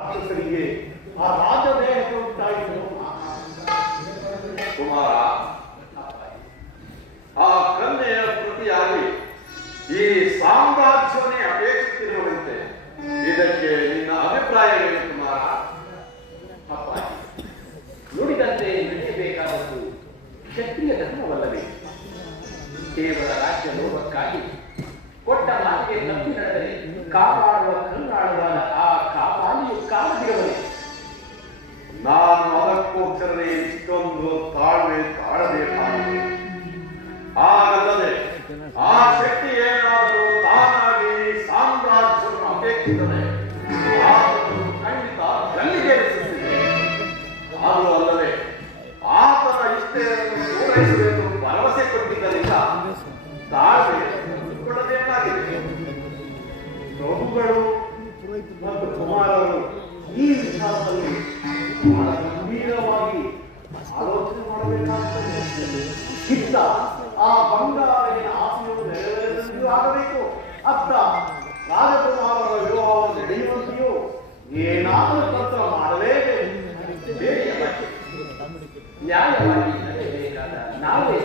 ರಾಕ್ಷಸರಿಗೆ ಆ ರಾಜದೇಹಕ್ಕೆ ಉಂಟಾಯಿತು. ಕುಮಾರ, ಆ ಕನ್ಯೆಯ ಪ್ರತಿಯಾಗಿ ಈ ಸಾಮ್ರಾಜ್ಯವನ್ನೇ ಅಪೇಕ್ಷಿಸಿರುವಂತೆ ಇದಕ್ಕೆ ನಿನ್ನ ಅಭಿಪ್ರಾಯ ಏನು ಕುಮಾರ? ಅಪ್ಪಾಜಿ, ನುಡಿದಂತೆ ನಡೆಯಬೇಕಾದದ್ದು ಕ್ಷತ್ರಿಯ ಧರ್ಮವಲ್ಲವೇ? ಕೇವಲ ರಾಜ್ಯ ಲೋಭಕ್ಕಾಗಿ ಕೊಟ್ಟ ಮಾತಿಗೆ ತಪ್ಪಿ ನಡೆದರೆ ಕಾಪಾಡುವ ಕರುಣಾಳುವಾದ ಆ ಕಾಪಾಲಿಯು ಕಾಲದಿರಬಲ್ಲ. ನಾನು ಅದಕ್ಕೋಸ್ಕರವೇ ಇಷ್ಟೊಂದು ತಾಳ್ಮೆ ತಾಳಬೇಕಾಗಿದೆ. ಹಾಗಲ್ಲದೆ ಆ ಶಕ್ತಿ ಏನಾದರೂ ತಾನಾಗಿ ಸಾಮ್ರಾಜ್ಯವನ್ನು ಅಪೇಕ್ಷಿಸಿದರೆ ಆತನನ್ನು ಖಂಡಿತ ಗಲ್ಲಿಗೇರಿಸುತ್ತಿದೆ. ಅದು ಅಲ್ಲದೆ ಆತನ ಇಷ್ಟೆಯನ್ನು ಪೂರೈಸಬೇಕು ಭರವಸೆ ಕೊಟ್ಟಿದ್ದರಿಂದ ತಾಳ್ಮೆ ಕೊಡಬೇಕಾಗಿದೆ. ಪ್ರಭುಗಳು ಮತ್ತು ಕುಮಾರರು ಈ ವಿಚಾರದಲ್ಲಿ ಬಹಳ ಗಂಭೀರವಾಗಿ ಆಲೋಚನೆ ಮಾಡಬೇಕಾಗುತ್ತದೆ. ಇತ್ತ ಆ ಬಂಗಾರಿನ ಆಸೆಯನ್ನು ನೆರವೇರಿಸಲು ಆಗಬೇಕು. ಅತ್ತ ರಾಜಕುಮಾರರ ವಿವಾಹವನ್ನು ನಡೆಯುವಂತೆಯೂ ಏನಾದರೂ ತಂತ್ರ ಮಾಡಲೇಬೇಕು. ನ್ಯಾಯವಾಗಿ ನಡೆಯಬೇಕಾದ ನಾವೇ